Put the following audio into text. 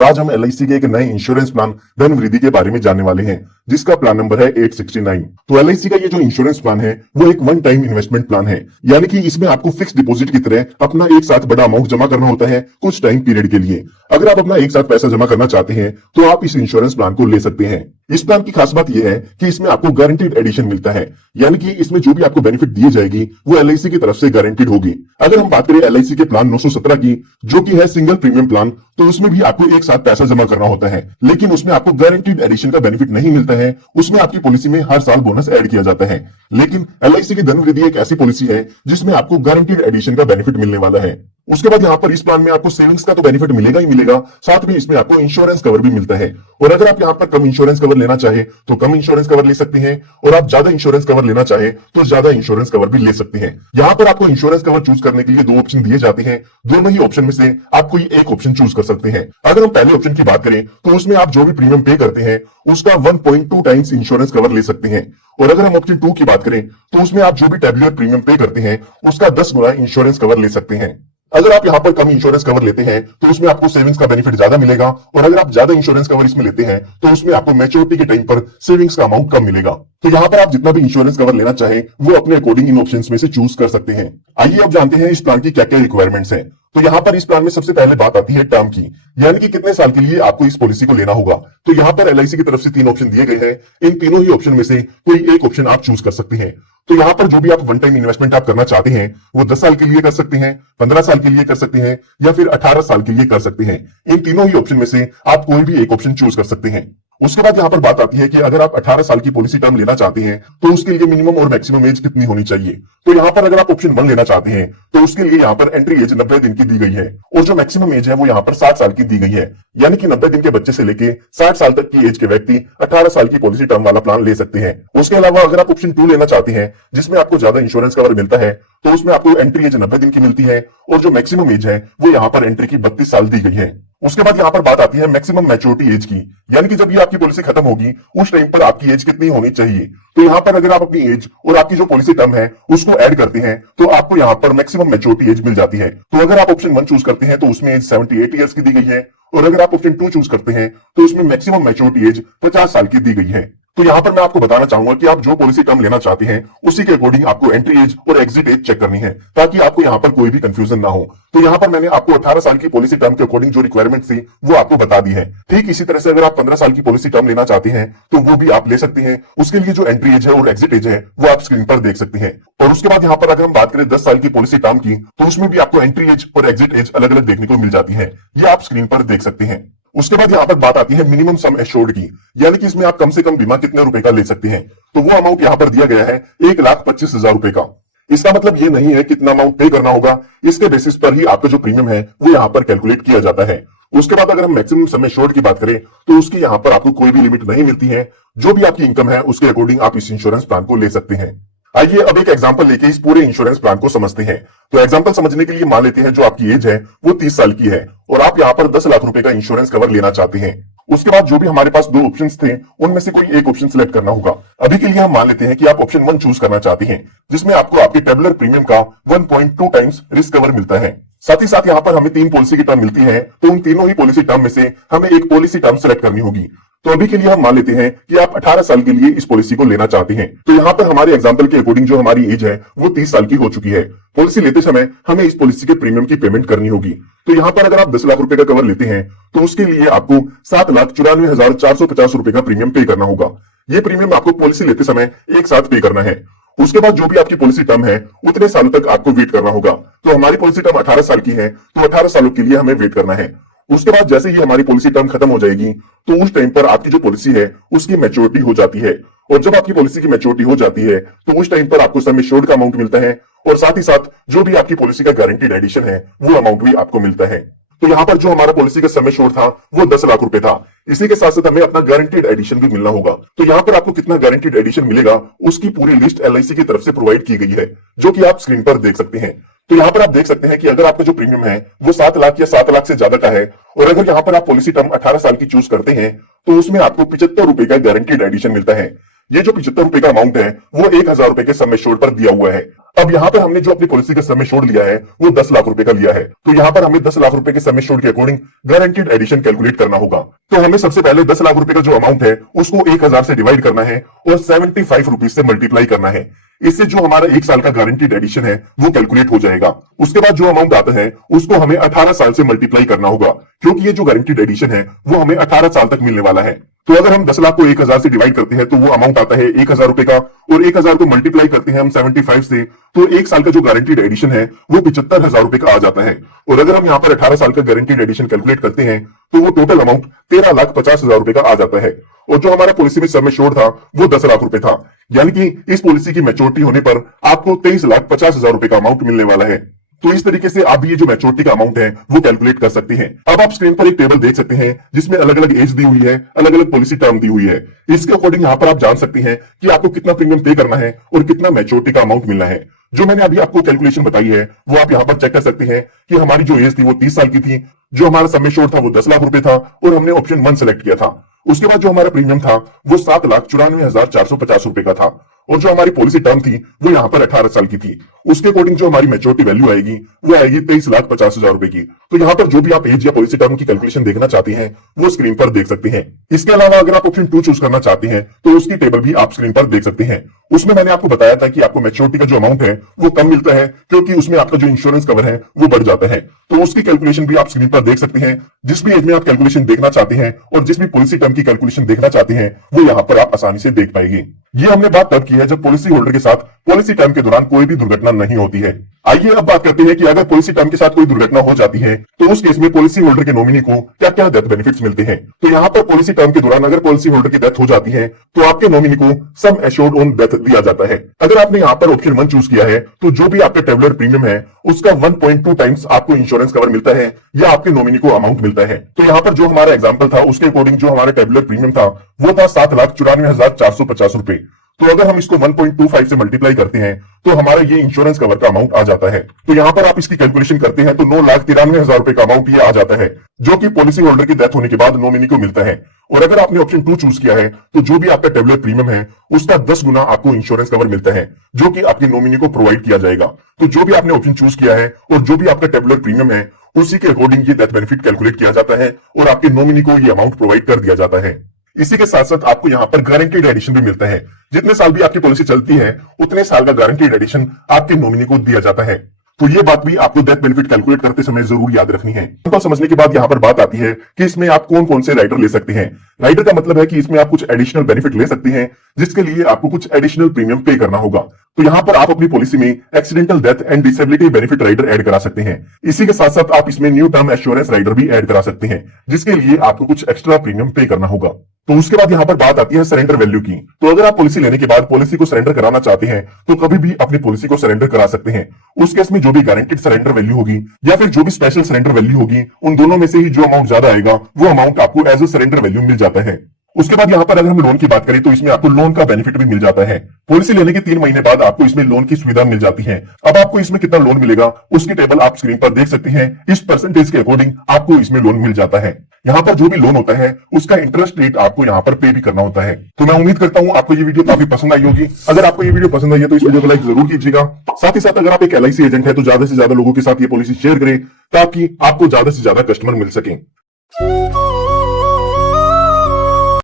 आज हम एलआईसी के एक नए इंश्योरेंस प्लान धन वृद्धि के बारे में जानने वाले हैं, जिसका प्लान नंबर है 869। तो एलआईसी का ये जो इंश्योरेंस प्लान है वो एक वन टाइम इन्वेस्टमेंट प्लान है, यानी कि इसमें आपको फिक्स डिपॉजिट की तरह अपना एक साथ बड़ा अमाउंट जमा करना होता है कुछ टाइम पीरियड के लिए। अगर आप अपना एक साथ पैसा जमा करना चाहते हैं तो आप इस इंश्योरेंस प्लान को ले सकते हैं। इस प्लान की खास बात यह है कि इसमें आपको गारंटीड एडिशन मिलता है, यानी कि इसमें जो भी आपको बेनिफिट दिए जाएगी वो एलआईसी की तरफ से गारंटीड होगी। अगर हम बात करें एलआईसी के प्लान 917 की, जो कि है सिंगल प्रीमियम प्लान, तो उसमें भी आपको एक साथ पैसा जमा करना होता है, लेकिन उसमें आपको गारंटीड एडिशन का बेनिफिट नहीं मिलता है। उसमें आपकी पॉलिसी में हर साल बोनस ऐड किया जाता है। लेकिन एलआईसी की धन वृद्धि एक ऐसी पॉलिसी है जिसमें आपको गारंटीड एडिशन का बेनिफिट मिलने वाला है। उसके बाद यहाँ पर इस प्लान में आपको सेविंग्स का तो बेनिफिट मिलेगा ही मिलेगा, साथ में इसमें आपको इंश्योरेंस कवर भी मिलता है। और अगर आप यहाँ पर कम इंश्योरेंस कवर लेना चाहे तो कम इंश्योरेंस कवर ले सकते हैं, और आप ज्यादा इंश्योरेंस कवर लेना चाहे तो ज्यादा इंश्योरेंस कवर भी ले सकते हैं। यहाँ पर आपको इंश्योरेंस कवर चूज करने के लिए दो ऑप्शन दिए जाते हैं। दोनों ही ऑप्शन में से आप कोई एक ऑप्शन चूज कर सकते हैं। अगर हम पहले ऑप्शन की बात करें तो उसमें आप जो भी प्रीमियम पे करते हैं उसका 1.2 टाइम्स इंश्योरेंस कवर ले सकते हैं। और अगर हम ऑप्शन 2 की बात करें तो उसमें आप जो भी टेबुलर प्रीमियम पे करते हैं उसका 10 गुना इंश्योरेंस कवर ले सकते हैं। अगर आप यहाँ पर कम इंश्योरेंस कवर लेते हैं तो उसमें आपको सेविंग्स का बेनिफिट ज्यादा मिलेगा, और अगर आप ज्यादा इंश्योरेंस कवर इसमें लेते हैं तो उसमें आपको मैच्योरिटी के टाइम पर सेविंग्स का अमाउंट कम मिलेगा। तो यहाँ पर आप जितना भी इंश्योरेंस कवर लेना चाहें वो अपने अकॉर्डिंग इन ऑप्शंस में से चूज कर सकते हैं। आइए अब जानते हैं इस प्लान की क्या क्या रिक्वायरमेंट्स हैं। तो यहाँ पर इस प्लान में सबसे पहले बात आती है टर्म की, यानी कि कितने साल के लिए आपको इस पॉलिसी को लेना होगा। तो यहाँ पर एलआईसी की तरफ से 3 ऑप्शन दिए गए हैं। इन तीनों ही ऑप्शन में से कोई एक ऑप्शन आप चूज कर सकते हैं। तो यहाँ पर जो भी आप वन टाइम इन्वेस्टमेंट आप करना चाहते हैं वो 10 साल के लिए कर सकते हैं, 15 साल के लिए कर सकते हैं, या फिर 18 साल के लिए कर सकते हैं। इन तीनों ही ऑप्शन में से आप कोई भी एक ऑप्शन चूज कर सकते हैं। उसके बाद यहाँ पर बात आती है कि अगर आप 18 साल की पॉलिसी टर्म लेना चाहते हैं तो उसके लिए मिनिमम और मैक्सिमम एज कितनी होनी चाहिए। तो यहाँ पर अगर आप ऑप्शन 1 लेना चाहते हैं तो उसके लिए यहाँ पर एंट्री एज 90 दिन की दी गई है, और जो मैक्सिमम एज है वो यहाँ पर 60 साल की दी गई है, यानी कि 90 दिन के बच्चे से लेके 60 साल तक की एज के व्यक्ति 18 साल की पॉलिसी टर्म वाला प्लान ले सकते हैं। उसके अलावा अगर आप ऑप्शन 2 लेना चाहते हैं जिसमें आपको ज्यादा इंश्योरेंस कवर मिलता है, तो उसमें आपको एंट्री एज 90 दिन की मिलती है, और जो मैक्सिमम एज है वो यहाँ पर एंट्री की 32 साल दी गई है। उसके बाद यहाँ पर बात आती है मैक्सिमम मैच्योरिटी एज की, यानी कि जब ये आपकी पॉलिसी खत्म होगी उस टाइम पर आपकी एज कितनी होनी चाहिए। तो यहाँ पर अगर आप अपनी एज और आपकी जो पॉलिसी टर्म है उसको ऐड करते हैं तो आपको यहाँ पर मैक्सिमम मैच्योरिटी एज मिल जाती है। तो अगर आप ऑप्शन 1 चूज करते हैं तो उसमें एज 78 ईयर्स की दी गई है, और अगर आप ऑप्शन 2 चूज करते हैं तो उसमें मैक्सिमम मैच्योरिटी एज 50 साल की दी गई है। तो यहाँ पर मैं आपको बताना चाहूंगा कि आप जो पॉलिसी टर्म लेना चाहते हैं उसी के अकॉर्डिंग आपको एंट्री एज और एग्जिट एज चेक करनी है, ताकि आपको यहाँ पर कोई भी कंफ्यूजन ना हो। तो यहाँ पर मैंने आपको 18 साल की पॉलिसी टर्म के अकॉर्डिंग जो रिक्वायरमेंट थी वो आपको बता दी है। ठीक इसी तरह से अगर आप 15 साल की पॉलिसी टर्म लेना चाहते हैं तो वो भी आप ले सकते हैं। उसके लिए जो एंट्री एज है और एग्जिट एज है वो आप स्क्रीन पर देख सकते हैं। और उसके बाद यहाँ पर अगर हम बात करें 10 साल की पॉलिसी टर्म की, तो उसमें भी आपको एंट्री एज और एग्जिट एज अलग अलग देखने को मिल जाती है, ये आप स्क्रीन पर देख सकते हैं। उसके बाद यहाँ पर बात आती है मिनिमम सम एश्योर्ड की, यानी कि इसमें आप कम से कम बीमा कितने रुपए का ले सकते हैं। तो वो अमाउंट यहाँ पर दिया गया है 1,25,000 रुपए का। इसका मतलब ये नहीं है कितना अमाउंट पे करना होगा, इसके बेसिस पर ही आपका जो प्रीमियम है वो यहाँ पर कैलकुलेट किया जाता है। उसके बाद अगर हम मैक्सिमम सम एश्योर्ड की बात करें तो उसकी यहाँ पर आपको कोई भी लिमिट नहीं मिलती है। जो भी आपकी इनकम है उसके अकॉर्डिंग आप इस इंश्योरेंस प्लान को ले सकते हैं। आइए अब एक एग्जांपल लेके इस पूरे इंश्योरेंस प्लान को समझते हैं। तो एग्जांपल समझने के लिए मान लेते हैं जो आपकी एज है वो 30 साल की है, और आप यहाँ पर 10 लाख रुपए का इंश्योरेंस कवर लेना चाहते हैं। उसके बाद जो भी हमारे पास दो ऑप्शंस थे उनमें से कोई एक ऑप्शन सिलेक्ट करना होगा। अभी के लिए हम मान लेते हैं कि आप ऑप्शन 1 चूज करना चाहते हैं, जिसमें आपको आपके टेबुलर प्रीमियम का 1.2 टाइम्स रिस्क कवर मिलता है। साथ ही साथ यहाँ पर हमें 3 पॉलिसी की टर्म मिलती है, तो उन तीनों ही पॉलिसी टर्म में से हमें एक पॉलिसी टर्म सेलेक्ट करनी होगी। तो अभी के लिए हम मान लेते हैं कि आप 18 साल के लिए इस पॉलिसी को लेना चाहते हैं। तो यहाँ पर हमारे एग्जांपल के अकॉर्डिंग जो हमारी एज है वो 30 साल की हो चुकी है। पॉलिसी लेते समय हमें इस पॉलिसी के प्रीमियम की पेमेंट करनी होगी। तो यहाँ पर अगर आप 10 लाख रुपए का कवर लेते हैं तो उसके लिए आपको 7,94,450 रुपए का प्रीमियम पे करना होगा। ये प्रीमियम आपको पॉलिसी लेते समय एक साथ पे करना है। उसके बाद जो भी आपकी पॉलिसी टर्म है उतने सालों तक आपको वेट करना होगा। तो हमारी पॉलिसी टर्म 18 साल की है, तो 18 सालों के लिए हमें वेट करना है। उसके बाद जैसे ही हमारी पॉलिसी टर्म खत्म हो जाएगी तो उस टाइम पर आपकी जो पॉलिसी है उसकी मैच्योरिटी हो जाती है, और जब आपकी पॉलिसी की मैच्योरिटी हो जाती है तो उस टाइम पर आपको सम एश्योर्ड का अमाउंट मिलता है, और साथ ही साथ जो भी आपकी पॉलिसी का गारंटीड एडिशन है वो अमाउंट भी आपको मिलता है। तो यहाँ पर जो हमारा पॉलिसी का सम एश्योर्ड था वो 10 लाख रुपए था। इसी के साथ साथ हमें अपना गारंटीड एडिशन भी मिलना होगा। तो यहाँ पर आपको कितना गारंटीड एडिशन मिलेगा उसकी पूरी लिस्ट एलआईसी की तरफ से प्रोवाइड की गई है, जो कि आप स्क्रीन पर देख सकते हैं। तो यहाँ पर आप देख सकते हैं कि अगर आपका जो प्रीमियम है वो 7 लाख या 7 लाख से ज्यादा का है, और अगर यहाँ पर आप पॉलिसी टर्म 18 साल की चूज करते हैं तो उसमें आपको 75 रुपए का गारंटीड एडिशन मिलता है। ये जो 75 रुपए का अमाउंट है वो 1,000 रुपए के सम एश्योर्ड पर दिया हुआ है। अब यहाँ पर हमने जो अपनी पॉलिसी का सम एश्योर्ड लिया है वो 10 लाख रुपए का लिया है। तो यहाँ पर हमें 10 लाख रुपए के सम एश्योर्ड के अकॉर्डिंग गारंटीड एडिशन कैलकुलेट करना होगा। तो हमें सबसे पहले 10 लाख रुपए का जो अमाउंट है उसको 1000 से डिवाइड करना है और 75 रुपीज से मल्टीप्लाई करना है। इससे जो हमारा 1 साल का गारंटीड एडिशन है वो कैलकुलेट हो जाएगा। उसके बाद जो अमाउंट आता है उसको हमें 18 साल से मल्टीप्लाई करना होगा, क्योंकि ये जो गारंटीड एडिशन है वो हमें 18 साल तक मिलने वाला है। तो अगर हम 10 लाख को 1000 से डिवाइड करते हैं तो वो अमाउंट आता है 1000 रुपए का, और 1000 को मल्टीप्लाई करते हैं हम 75 से, तो 1 साल का जो गारंटीड एडिशन है वो 75,000 रुपए का आ जाता है। और अगर हम यहाँ पर 18 साल का गारंटीड एडिशन कैलकुलेट करते हैं तो वो टोटल अमाउंट 13,50,000 रुपए का आ जाता है। और जो हमारा पॉलिसी में सम एश्योर्ड था वो 10 लाख रुपए था, यानी कि इस पॉलिसी की मैच्योरिटी होने पर आपको 23,50,000 रुपए का अमाउंट मिलने वाला है। तो इस तरीके से आप भी ये जो मैच्योरिटी का अमाउंट है वो कैलकुलेट कर सकते हैं। अब आप स्क्रीन पर एक टेबल देख सकते हैं जिसमें अलग अलग एज दी हुई है, अलग अलग पॉलिसी टर्म दी हुई है। इसके अकॉर्डिंग यहाँ पर आप जान सकते हैं कि आपको कितना प्रीमियम पे करना है और कितना मैच्योरिटी का अमाउंट मिलना है। जो मैंने अभी आपको कैलकुलेशन बताई है वो आप यहाँ पर चेक कर सकते हैं कि हमारी जो एज थी वो 30 साल की थी, जो हमारा सम एश्योर्ड था वो 10 लाख रुपए था और हमने ऑप्शन 1 सेलेक्ट किया था। उसके बाद जो हमारा प्रीमियम था वो 7,94,450 रुपए का था, और जो हमारी पॉलिसी टर्म थी वो यहाँ पर 18 साल की थी। उसके अकॉर्डिंग जो हमारी मैच्योरिटी वैल्यू आएगी वो आएगी 23,50,000 रुपए की। तो यहाँ पर जो भी आप एज या पॉलिसी टर्म की कैलकुलेशन देखना चाहते हैं वो स्क्रीन पर देख सकते हैं। इसके अलावा अगर आप ऑप्शन 2 चूज करना चाहते हैं तो उसकी टेबल भी आप स्क्रीन पर देख सकते हैं। उसमें मैंने आपको बताया था कि आपको मैच्योरिटी का जो अमाउंट है वो कम मिलता है, क्योंकि उसमें आपका जो इंश्योरेंस कवर है वो बढ़ जाता है। तो उसकी कैलकुलेशन भी आप स्क्रीन पर देख सकते हैं। जिस भी एज में आप कैलकुलेशन देखना चाहते हैं और जिस भी पॉलिसी टर्म की कैलकुलेशन देखना चाहते हैं वो यहाँ पर आप आसानी से देख पाएंगे। ये हमने बात तब की है जब पॉलिसी होल्डर के साथ पॉलिसी टर्म के दौरान कोई भी दुर्घटना नहीं होती है। आइए अब बात करते हैं कि अगर पॉलिसी टर्म के साथ कोई दुर्घटना हो जाती है तो उस केस में पॉलिसी होल्डर के नॉमिनी को क्या क्या डेथ बेनिफिट्स मिलते हैं। तो यहाँ पर पॉलिसी टर्म के दौरान अगर पॉलिसी होल्डर की डेथ हो जाती है तो आपके नॉमिनी को सम एश्योर्ड ऑन डेथ दिया जाता है। अगर आपने यहाँ पर ऑप्शन 1 चूज किया है तो जो भी आपका टेबुलर प्रीमियम है उसका 1.2 टाइम्स आपको इंश्योरेंस कवर मिलता है या आपके नॉमिनी को अमाउंट मिलता है। तो यहाँ पर जो हमारा एग्जाम्पल था उसके अकॉर्डिंग जो हमारा टेबुलर प्रीमियम था वो था 7,94,450 रुपए। तो अगर हम इसको 1.25 से मल्टीप्लाई करते हैं तो हमारा ये इंश्योरेंस कवर का अमाउंट आ जाता है। तो यहाँ पर आप इसकी कैलकुलेशन करते हैं तो 9,93,000 रुपए का अमाउंट ये आ जाता है, जो कि पॉलिसी होल्डर की डेथ होने के बाद नॉमिनी को मिलता है। और अगर आपने ऑप्शन 2 चूज किया है तो जो भी आपका टेबुलर प्रीमियम है उसका 10 गुना आपको इंश्योरेंस कवर मिलता है, जो कि आपके नॉमिनी को प्रोवाइड किया जाएगा। तो जो भी आपने ऑप्शन चूज किया है और जो भी आपका टेबुलर प्रीमियम है उसी के अकॉर्डिंग ये डेथ बेनिफिट कैलकुलेट किया जाता है और आपके नॉमिनी को ये अमाउंट प्रोवाइड कर दिया जाता है। इसी के साथ साथ आपको यहाँ पर गारंटीड एडिशन भी मिलता है। जितने साल भी आपकी पॉलिसी चलती है उतने साल का गारंटीड एडिशन आपके नॉमिनी को दिया जाता है। तो ये बात भी आपको डेथ बेनिफिट कैलकुलेट करते समय जरूर याद रखनी है। तो समझने के बाद यहाँ पर बात आती है कि इसमें आप कौन कौन से राइडर ले सकते हैं। राइडर का मतलब है कि इसमें आप कुछ एडिशनल बेनिफिट ले सकते हैं जिसके लिए आपको कुछ एडिशनल प्रीमियम पे करना होगा। तो यहाँ पर आप अपनी पॉलिसी में accidental death and disability benefit rider add करा सकते हैं। इसी के साथ साथ आप इसमें न्यू टर्म एश्योरेंस राइडर भी ऐड करा सकते हैं, जिसके लिए आपको कुछ एक्स्ट्रा प्रीमियम पे करना होगा। तो उसके बाद यहाँ पर बात आती है सरेंडर वैल्यू की। तो अगर आप पॉलिसी लेने के बाद पॉलिसी को सरेंडर कराना चाहते हैं तो कभी भी अपनी पॉलिसी को सरेंडर करा सकते हैं। उस केस में जो भी गारंटीड सरेंडर वैल्यू होगी या फिर जो भी स्पेशल सरेंडर वैल्यू होगी, उन दोनों में से ही जो अमाउंट ज्यादा आएगा वो अमाउंट आपको एज ए सरेंडर वैल्यू मिल जाता है। उसके बाद यहाँ पर अगर हम लोन की बात करें तो इसमें आपको लोन का बेनिफिट भी मिल जाता है। पॉलिसी लेने के 3 महीने बाद आपको इसमें लोन की सुविधा मिल जाती है। अब आपको इसमें कितना लोन मिलेगा उसकी टेबल आप स्क्रीन पर देख सकते हैं। इस परसेंटेज के अकॉर्डिंग आपको इसमें लोन मिल जाता है। यहाँ पर जो भी लोन होता है उसका इंटरेस्ट रेट आपको यहाँ पर पे भी करना होता है। तो मैं उम्मीद करता हूँ आपको ये वीडियो काफी पसंद आई होगी। अगर आपको ये वीडियो पसंद आई है तो इस वीडियो को लाइक जरूर कीजिएगा। साथ ही साथ अगर आप एक LIC एजेंट है तो ज्यादा से ज्यादा लोगों के साथ ये पॉलिसी शेयर करें ताकि आपको ज्यादा से ज्यादा कस्टमर मिल सके।